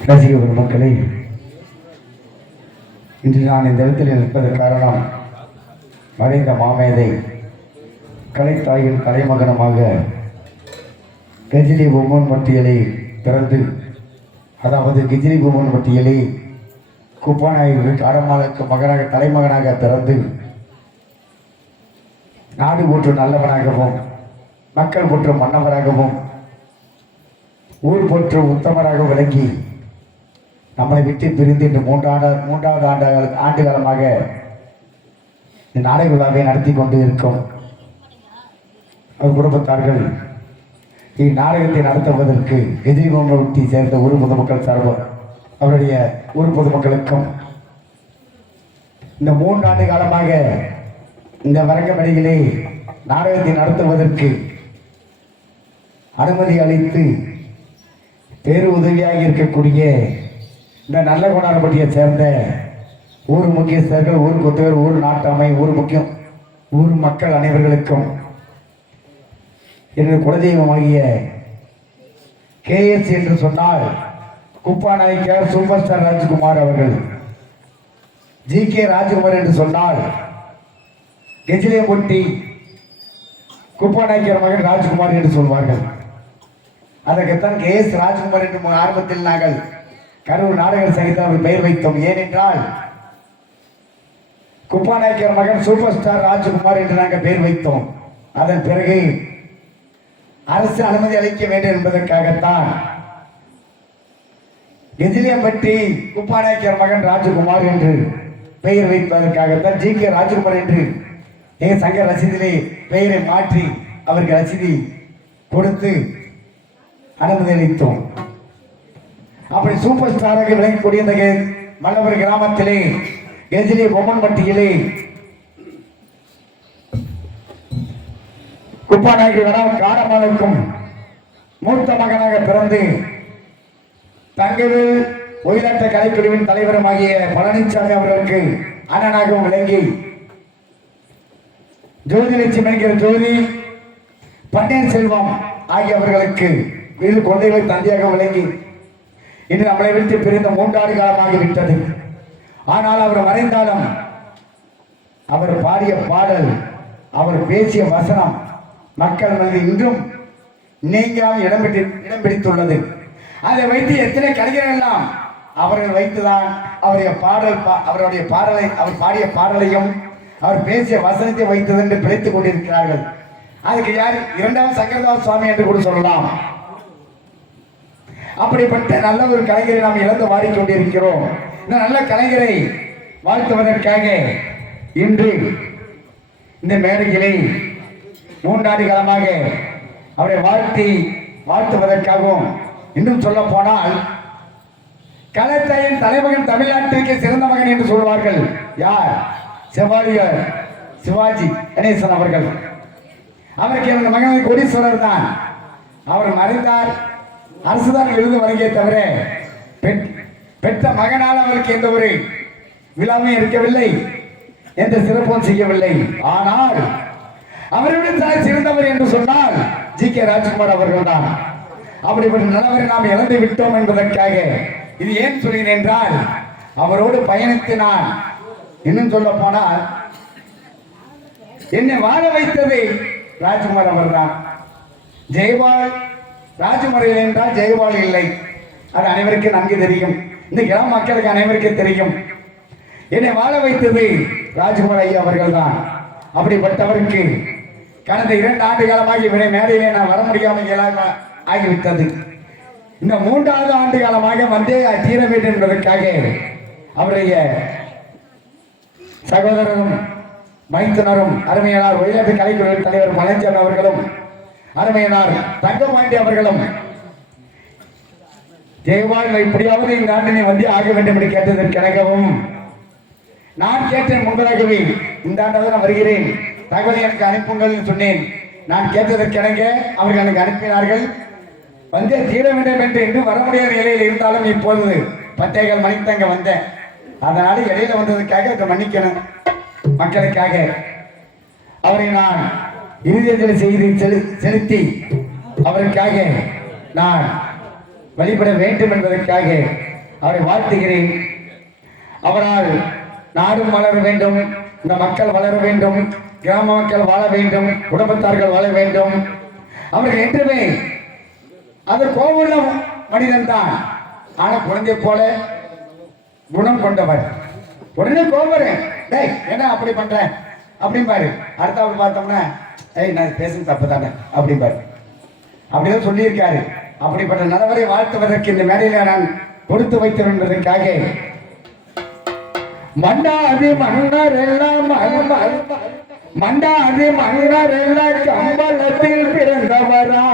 ரசிக பெருமக்களே இன்று நான் இந்த இடத்தில் நிற்பதன் காரணம் மறைந்த மாமேதை கலைத்தாயின் தலைமகனமாக கஜிலி பொம்மன் பட்டியலை திறந்து அதாவது கிஜினி பொம்மன் பட்டியலை குப்பாநாயகர்கள் காரமாலுக்கு மகனாக தலைமகனாக பிறந்து நாடு போற்றும் நல்லவனாகவும் மக்கள் போற்றும் மன்னவராகவும் ஊர் போற்றும் உத்தமராக விளங்கி நம்மளை விட்டு பிரிந்து இன்று மூன்றாண்டு மூன்றாவது ஆண்டு ஆண்டு காலமாக இந்த நாடக விழாவை நடத்தி கொண்டு இருக்கும் அவர் குடும்பத்தார்கள் இந்நாடகத்தை நடத்துவதற்கு எதிர்கொண்டை சேர்ந்த ஊர் பொதுமக்கள் சார்பு அவருடைய ஊர் பொதுமக்களுக்கும் இந்த மூன்று ஆண்டு காலமாக இந்த வரங்கமடியிலே நாடகத்தை நடத்துவதற்கு அனுமதி அளித்து பேரு உதவியாக இருக்கக்கூடிய இந்த நல்ல கொண்டாடப்பட்டியை சேர்ந்த ஊர் முக்கியஸ்தர்கள் ஊர் கொத்தவர் ஊர் நாட்டாமை ஊர் முக்கியம். ஊர் மக்கள் அனைவர்களுக்கும் எனது குலதெய்வமாகிய கேஎஸ் என்று சொன்னால் குப்பா நாயக்கர் சூப்பர் ஸ்டார் ராஜ்குமார் அவர்கள். ஜி கே ராஜ்குமார் என்று சொன்னால் கெஜிலேமுட்டி குப்பா நாயக்கர் மகன் ராஜ்குமார் என்று சொல்வார்கள். அதற்குத்தான் கே எஸ் ராஜ்குமார் என்று ஆரம்பத்தில் நாங்கள் கரூர் நாடக சங்கத்தில் அவர் பெயர் வைத்தோம். ஏனென்றால் குப்பாநாயக்கர் மகன் சூப்பர் ஸ்டார் ராஜ்குமார் என்று நாங்கள் பெயர் வைத்தோம். அதன் பிறகு அரசு அனுமதி அளிக்க வேண்டும் என்பதற்காகத்தான் எதிலியம்பட்டி குப்பாநாயக்கர் மகன் ராஜகுமார் என்று பெயர் வைப்பதற்காகத்தான் ஜி கே ராஜகுமார் என்று எங்கள் சங்க ரசீதிலே பெயரை மாற்றி அவருக்கு ரசீதி கொடுத்து அனுமதி அளித்தோம். அப்படி சூப்பர் ஸ்டாராக விளங்கக்கூடிய இந்த மலவர் மல்லவர் கிராமத்திலே எதிலே பொம்மன்பட்டியிலே குப்பாநாயகி கடம் காடமலுக்கும் மூத்த மகனாக பிறந்து தங்கவேல் ஒயிலாட்ட கலைப்பிரிவின் தலைவருமாகிய பழனிசாமி அவர்களுக்கு அண்ணனாகவும் விளங்கி ஜோதி லட்சுமி என்கிற ஜோதி பன்னீர்செல்வம் ஆகியவர்களுக்கு இரு குழந்தைகளை தந்தையாக விளங்கி இன்று நம்மளை விட்டு பிரிந்த மூன்றாண்டு காலமாகி விட்டது. ஆனால் அவர் மறைந்தாலும் அவர் பாடிய பாடல் அவர் பேசிய வசனம் மக்கள் மனதில் இன்றும் நீங்காமல் இடம் பிடி இடம் பிடித்துள்ளது. அதை வைத்து எத்தனை கலைஞர்கள் எல்லாம் அவர்கள் வைத்துதான் அவருடைய பாடல் பா- அவருடைய பாடலை அவர் பாடிய பாடலையும் அவர் பேசிய வசனத்தை வைத்தது என்று பிழைத்துக் கொண்டிருக்கிறார்கள். அதுக்கு யார் இரண்டாம் சங்கரதாஸ் சுவாமி என்று கூட சொல்லலாம். அப்படிப்பட்ட நல்ல ஒரு கலைஞரை நாம் இழந்து வாடிக்கொண்டிருக்கிறோம். இந்த நல்ல கலைஞரை வாழ்த்துவதற்காக இன்று இந்த மேடைகளை மூன்றாண்டு காலமாக அவரை வாழ்த்தி வாழ்த்துவதற்காகவும் இன்னும் சொல்ல போனால் கலைத்தாயின் தலைமகன் தமிழ்நாட்டிற்கு சிறந்த மகன் என்று சொல்வார்கள் யார்? செவாலியர் சிவாஜி கணேசன் அவர்கள். அவருக்கு எனது மகன் கோடீஸ்வரர் தான். அவர் மறைந்தார். அரசுதான் எழுத வழங்கிய தவிர பெற்ற மகனால் அவருக்கு எந்த ஒரு விழாவும் இருக்கவில்லை எந்த சிறப்பும் செய்யவில்லை. ஆனால் அவருடைய சிறந்தவர் என்று சொன்னால் ஜி. கே. ராஜ்குமார் அவர்கள் தான். அப்படிப்பட்ட நல்லவரை நாம் இழந்து விட்டோம் என்பதற்காக இது ஏன் சொல்கிறேன் என்றால் அவரோடு பயணித்து நான் இன்னும் சொல்ல போனால் என்னை வாழ வைத்தது ராஜ்குமார் அவர்தான். ஜெயபால் ராஜமுறையில் என்றால் ஜெயபால் இல்லை. அது அனைவருக்கும் நன்கு தெரியும். இந்த கிராம மக்களுக்கு அனைவருக்கும் தெரியும். என்னை வாழ வைத்தது ராஜ்குமார் ஐயா அவர்கள் தான் அப்படிப்பட்டவருக்கு கடந்த இரண்டு ஆண்டு காலமாக இவரை மேடையிலே நான் வர முடியாமல் ஆகிவிட்டது. இந்த மூன்றாவது ஆண்டு காலமாக வந்தே தீர வேண்டும் என்பதற்காக அவருடைய சகோதரரும் மைத்துனரும் அருமையாளர் ஒயிலாட்டு கலைக்குழு தலைவர் பழனிசாமி அவர்களும் அருமையினார் தங்கபாண்டி அவர்களும் ஜெயவாள் எப்படியாவது இந்த ஆண்டு நீ வந்து ஆக வேண்டும் என்று கேட்டதற்கிணக்கவும் நான் கேட்டேன் முன்பதாகவே இந்த ஆண்டாவது நான் வருகிறேன். தகவலை எனக்கு அனுப்புங்கள் சொன்னேன். நான் கேட்டதற்கிணங்க அவர்கள் எனக்கு அனுப்பினார்கள். வந்து தீர வேண்டும் என்று இன்னும் வர முடியாத நிலையில் இருந்தாலும் இப்பொழுது பத்தேகால் மணிக்கு தான் வந்தேன். அதனால இடையில வந்ததுக்காக அதை மன்னிக்கணும். மக்களுக்காக அவரை நான் இருதயத்தில் செய்து செலு- செலுத்தி அவருக்காக நான் வழிபட வேண்டும் என்பதற்காக அவரை வாழ்த்துகிறேன். அவரால் நாடும் வளர வேண்டும் இந்த மக்கள் வளர வேண்டும் கிராம மக்கள் வாழ வேண்டும் குடும்பத்தார்கள் வாழ வேண்டும். அவர்கள் என்றுமே அது கோபுள்ள மனிதன் தான். ஆனால் குழந்தை போல குணம் கொண்டவர். உடனே கோபுரம் டேய் என்ன அப்படி பண்ற? அப்படின்னு பாரு அடுத்த பார்த்தோம்னா ஏய் நான் பேசுறது தப்பு தானே அப்படிம்பாரு அப்படிதான் சொல்லியிருக்காரு. அப்படிப்பட்ட நலவரை வாழ்த்துவதற்கு இந்த மேடையில நான் கொடுத்து வைத்திருந்ததற்காக மண்டாதி மன்னர் எல்லாம் ம- மண்டாதி மன்னர் எல்லாம் கம்பளத்தில் பிறந்தவரா.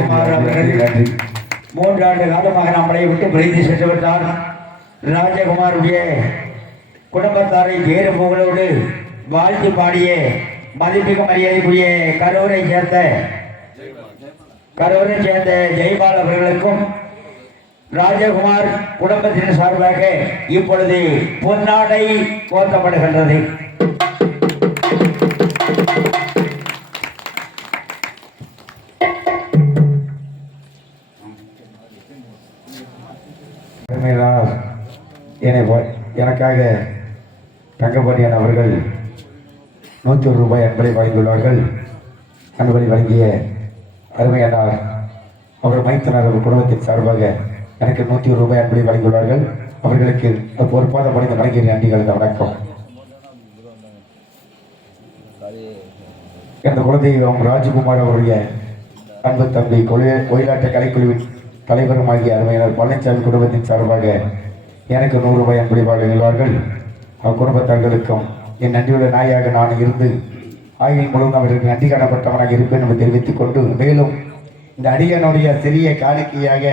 மாமா அவர்கள் மூன்றாண்டு காலமாக நம்மளை விட்டு பிரிந்து சென்று விட்டார் ராஜகுமாருடைய குடும்பத்தாரை வேறு புகழோடு வாழ்த்து பாடிய மதிப்பிக்க மரியாதைக்குரிய கரூரை சேர்ந்த கரூரை சேர்ந்த ஜெய்பால் அவர்களுக்கும் ராஜகுமார் குடும்பத்தின் சார்பாக இப்பொழுது பொன்னாடை போர்த்தப்படுகின்றது என்னை எனக்காக தங்கப்பாண்டியன் அவர்கள் நூற்றி ஒரு ரூபாய் அன்பளை வழங்கியுள்ளார்கள் அன்பளை வழங்கிய அருமையானார் அவர் மைத்தனர் அவர் குடும்பத்தின் சார்பாக எனக்கு நூற்றி ஒரு ரூபாய் அன்பளை வழங்கியுள்ளார்கள். அவர்களுக்கு பொறுப்பாத படைந்த வழங்கிய நன்றிகள் வணக்கம். எனது குலதெய்வம் ராஜ்குமார் அவருடைய அன்பு தம்பி கொலை ஒயிலாட்ட கலைக்குழுவின் தலைவருமாகிய அருமையினர் பழனிசாமி குடும்பத்தின் சார்பாக எனக்கு நூறு ரூபாய் அன்பளி வழங்குகிறார்கள் அக்குடும்பத்தார்களுக்கும் என் நன்றியுள்ள நாயாக நான் இருந்து ஆயுள் முழுவதும் அவர்களுக்கு நன்றி காணப்பட்டவனாக இருப்பேன் என்று தெரிவித்துக் கொண்டு மேலும் இந்த அடியனுடைய சிறிய காணிக்கையாக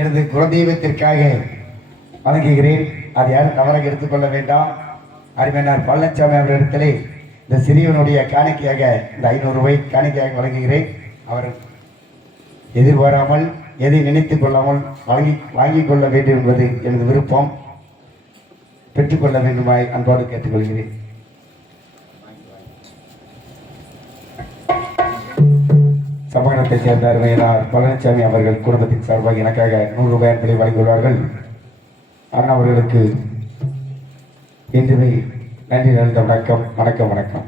எனது குலதெய்வத்திற்காக வழங்குகிறேன் அதை யாரும் தவறாக எடுத்துக்கொள்ள வேண்டாம். அருமையினார் பழனிசாமி அவர்களிடத்திலே இந்த சிறியவனுடைய காணிக்கையாக இந்த ஐநூறு ரூபாய் காணிக்கையாக வழங்குகிறேன். அவர் எதிர்பாராமல் எதை நினைத்துக் கொள்ளாமல் வாங்கி வாங்கிக் கொள்ள வேண்டும் என்பது எனது விருப்பம். பெற்றுக்கொள்ள வேண்டுமாய் அன்போடு கேட்டுக்கொள்கிறேன். சமூகத்தைச் சேர்ந்த அருமையினார் பழனிசாமி அவர்கள் குடும்பத்தின் சார்பாக எனக்காக நூறு ரூபாய் என்பதை வழங்கியுள்ளார்கள் அண்ணா அவர்களுக்கு இன்றுமே நன்றி நிறைந்த வணக்கம் வணக்கம் வணக்கம்.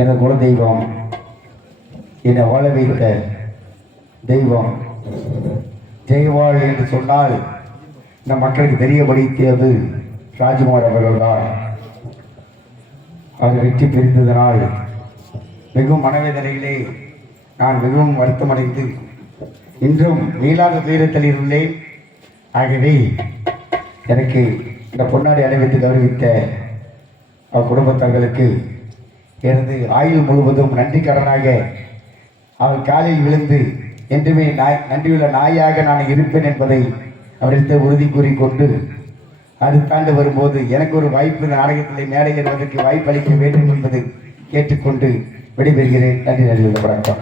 என எனது குல தெய்வம் என்னை வாழ வைத்த தெய்வம். ஜெயவாழ் என்று சொன்னால் இந்த மக்களுக்கு தெரியப்படுத்தியது ராஜ்குமார் அவர்கள்தான். அவர் வெற்றி பிரிந்ததனால் மிகவும் மனவேதனையிலே நான் மிகவும் வருத்தமடைந்து இன்றும் மீளாத துயரத்தில் உள்ளேன் ஆகவே எனக்கு இந்த பொன்னாடி அணிவித்து கௌரவித்த அவர் குடும்பத்தார்களுக்கு எனது ஆயுள் முழுவதும் நன்றி கடனாக அவர் காலில் விழுந்து என்றுமே நாய் நன்றியுள்ள நாயாக நான் இருப்பேன் என்பதை அவரிடத்தை உறுதி கூறிக்கொண்டு அடுத்த ஆண்டு வரும்போது எனக்கு ஒரு வாய்ப்பு இந்த நாடகத்தில் மேடை ஏறுவதற்கு வாய்ப்பு அளிக்க வேண்டும் என்பது கேட்டுக்கொண்டு விடைபெறுகிறேன். நன்றி நன்றி வணக்கம்.